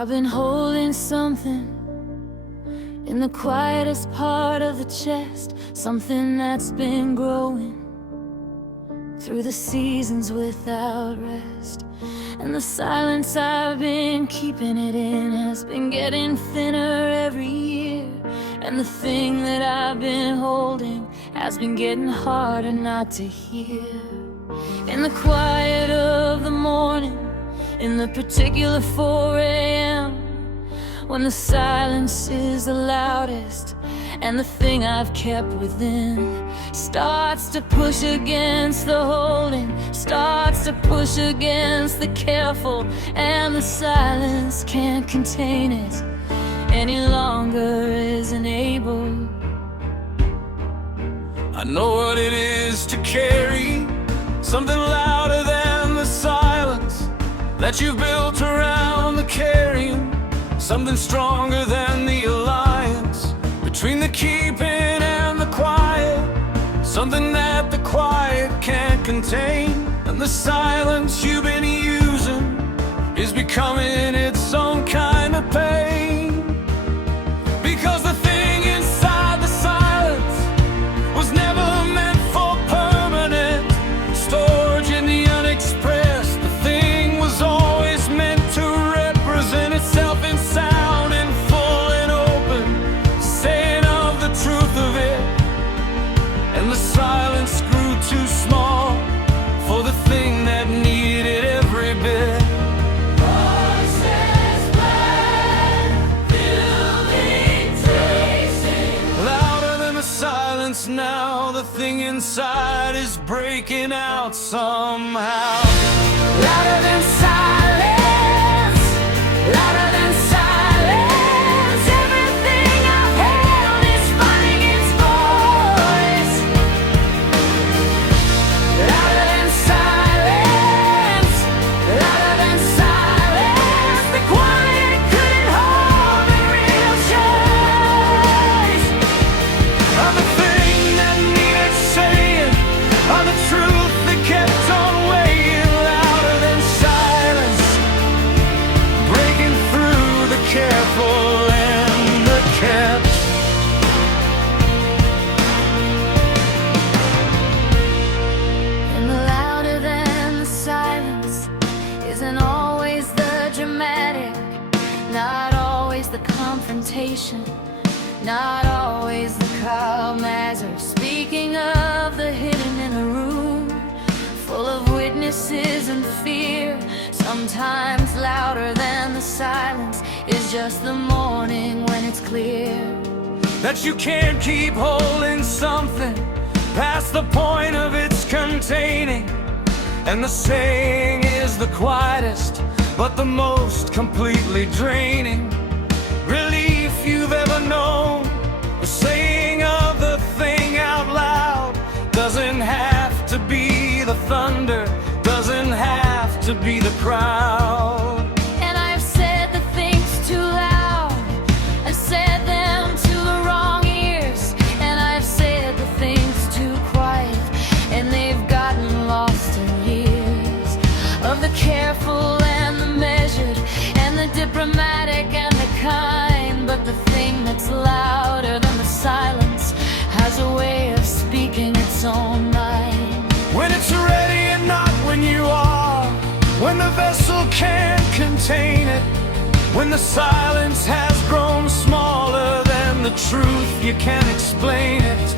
I've been holding something in the quietest part of the chest, something that's been growing through the seasons without rest. And the silence I've been keeping it in has been getting thinner every year. And the thing that I've been holding has been getting harder not to hear. In the quiet of the morning, in the particular 4 a.m., when the silence is the loudest and the thing I've kept within starts to push against the holding, starts to push against the careful, and the silence can't contain it any longer, isn't able. I know what it is to carry something louder than the silence that you've built around the carrying, something stronger than the alliance between the keeping and the quiet, something that the quiet can't contain. And the silence you've been using is becoming its own kind of pain, because the thing inside the silence was never meant for permanent storage in the unexpressed. The thing was always meant to represent itself in sound and full and open, saying of the truth of it. And the silence grew too small for the thing that needed every bit. Voices blend, building, tracing. Louder than the silence now, the thing inside is breaking out somehow. Louder than silence, louder than silence. Everything I've held is finding its voice. Louder than silence, louder than silence. The quiet couldn't hold the real choice of the thing that needed saying, of the truth that kept on weighing. Louder than silence, breaking through the careful and the kept. And the louder than the silence isn't always the dramatic, not always the confrontation, not always the calm as her speaking of the hidden in a room full of witnesses and fear. Sometimes louder than the silence is just the morning when it's clear That you can't keep holding something past the point of its containing. And the saying is the quietest, but the most completely draining relief you've ever known. The saying of the thing out loud doesn't have to be the thunder, doesn't have to be the crowd. And I've said the things too loud, I've said them to the wrong ears, and I've said the things too quiet, and they've gotten lost in years of the careful and the measured and the diplomatic and the kind. But the thing that's louder than the silence has a way of speaking its own mind. When it's ready and not when you are, when the vessel can't contain it, when the silence has grown smaller than the truth, you can't explain it.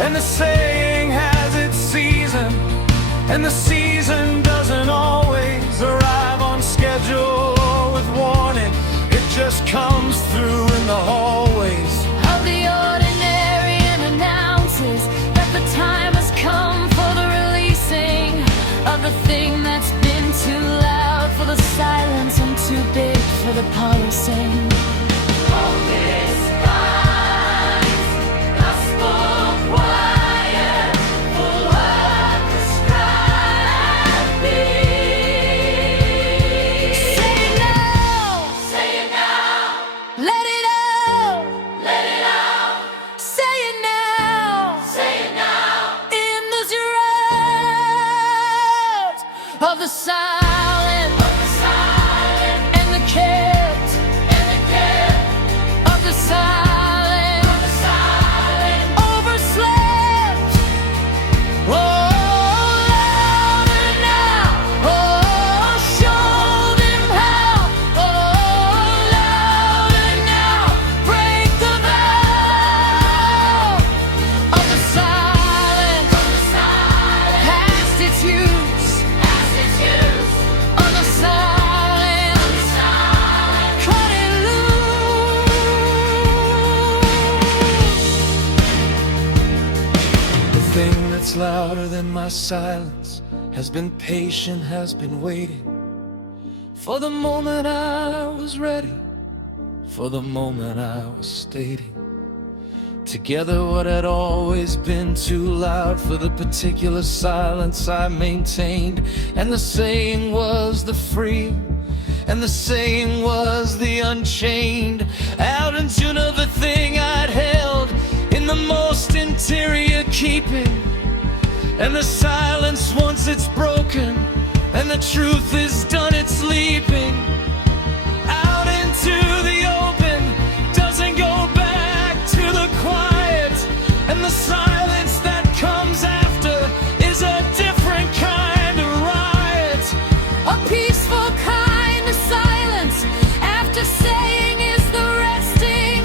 And the saying has its season, and the season doesn't always arrive on schedule or with warning. It just comes through in the hallways Of the ordinary, and announces that the time has come for the releasing of the thing that's been too loud for the silence and too big for the parsing. Focus minds, gospel choir, full orchestra beat. Say it now, say it now, let it out, let it out. Say it now, say it now. In the drought of the silent, and the kept. that's louder than my silence has been patient, has been waiting for the moment I was ready, for the moment I was stating together what had always been too loud for the particular silence I maintained. And the saying was the free, and the saying was the unchained, out in tune of the thing I'd held in the most interior keeping. And the silence, once it's broken, and the truth is done its leaping out into the open, doesn't go back to the quiet. And the silence that comes after is a different kind of riot, A peaceful kind of silence after saying is the resting,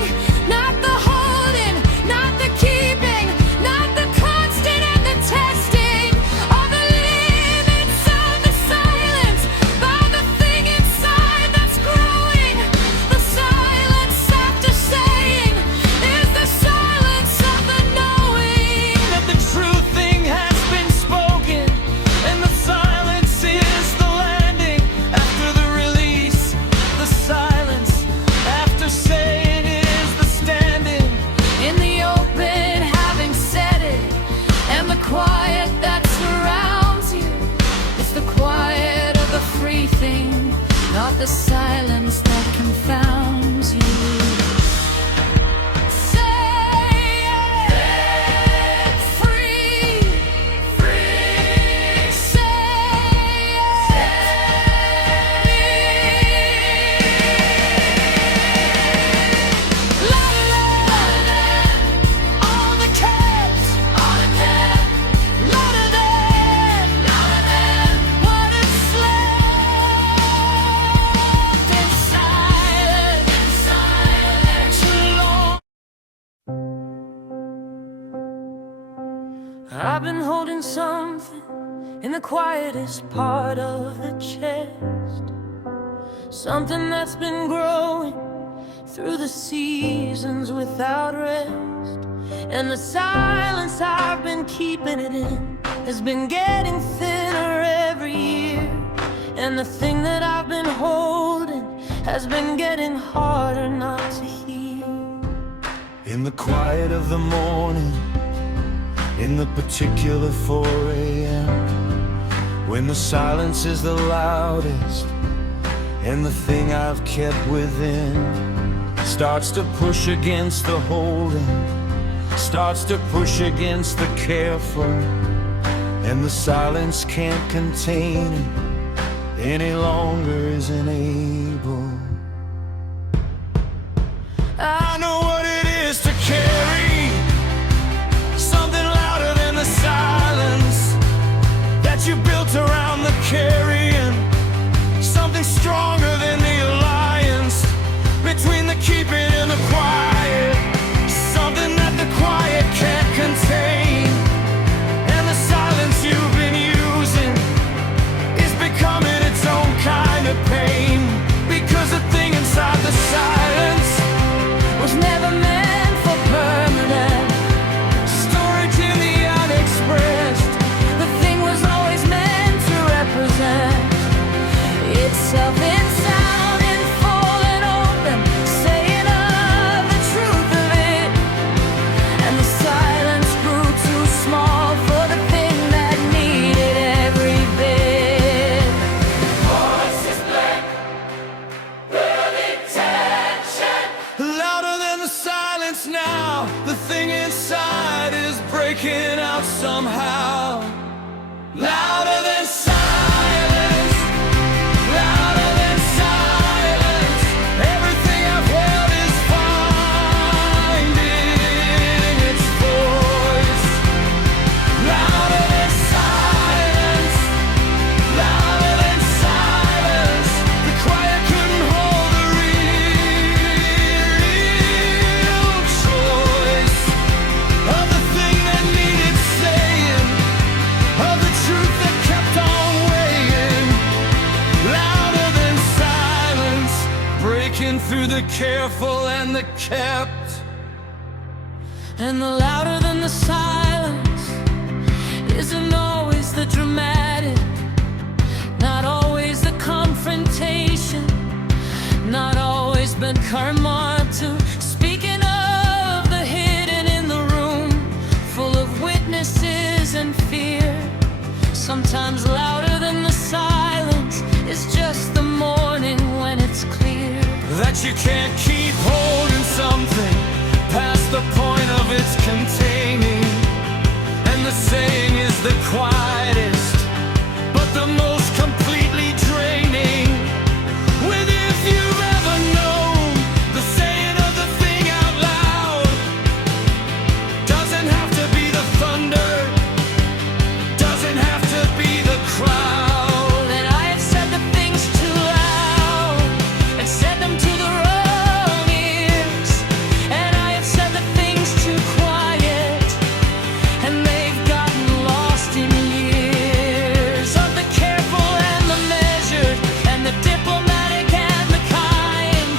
not the holding, not the keeping, not the constant and the testing of the limits of the silence by the thing inside that's growing. The silence after saying is the silence of the knowing that the true thing has been spoken. And the silence is the landing after the release. The silence after saying is the standing in the open, having said it, and the quiet that surrounds you. It's the quiet of a free thing, not the silence that confounds you. Say it, free, free. Say it. La la la, on the cats, louder than what is left inside too long. I've been holding something in the quietest part of the chest, something that's been growing through the seasons without rest. And the silence I've been keeping it in has been getting thinner every year. And the thing that I've been holding has been getting harder not to hear. in the quiet of the morning, in the particular 4 a.m., when the silence is the loudest and the thing I've kept within starts to push against the holding, starts to push against the careful, and the silence can't contain it any longer, isn't able. I know what it is to carry something louder than the silence that you built around the carrying, something stronger than the alliance between the keeping and the quiet, something that the quiet can't contain. And the silence you've been using is becoming its own kind of pain, because the thing inside the silence Was never meant for permanent storage in the unexpressed. The thing was always meant to represent itself in sound, in full and open, saying of the truth of it. And the silence grew too small for the thing that needed every bit. Voices blank, building tension. Louder than the silence now, the thing inside is breaking out somehow. Louder than silence, louder than silence. Everything I've held is finding its voice. Louder than silence, louder than silence. The quiet couldn't hold the real choice of the thing that needed saying, of the truth that kept on weighing. Louder than silence, breaking through the careful and the kept. And the louder than the silence isn't always the dramatic, not always the confrontation, not always been karma too. Speaking of the hidden in the room, full of witnesses and fear, sometimes louder than the silence is just the morning when it's clear that you can't keep holding something past the point of its containing. And the saying is the quietest, but the most completely draining. With if you've ever known the saying of the thing out loud, doesn't have to be the thunder, doesn't have to be the crowd. that I have said the things too loud and said them to the wrong ears, and I have said the things too quiet and they've gotten lost in years of the careful and the measured and the diplomatic and the kind.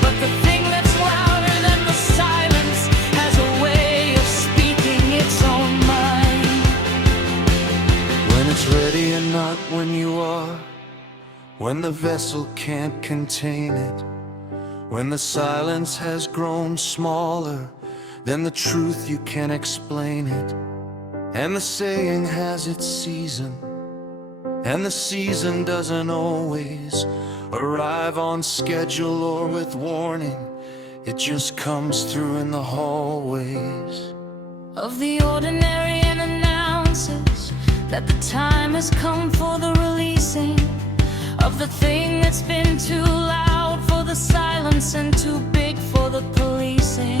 But the thing that's louder than the silence has a way of speaking its own mind. When it's ready and not when you are, when the vessel can't contain it, when the silence has grown smaller than the truth, you can't explain it. And the saying has its season, and the season doesn't always arrive on schedule or with warning. It just comes through in the hallways Of the ordinary and announces that the time has come for the releasing of the thing that's been too loud for the silence and too big for the policing.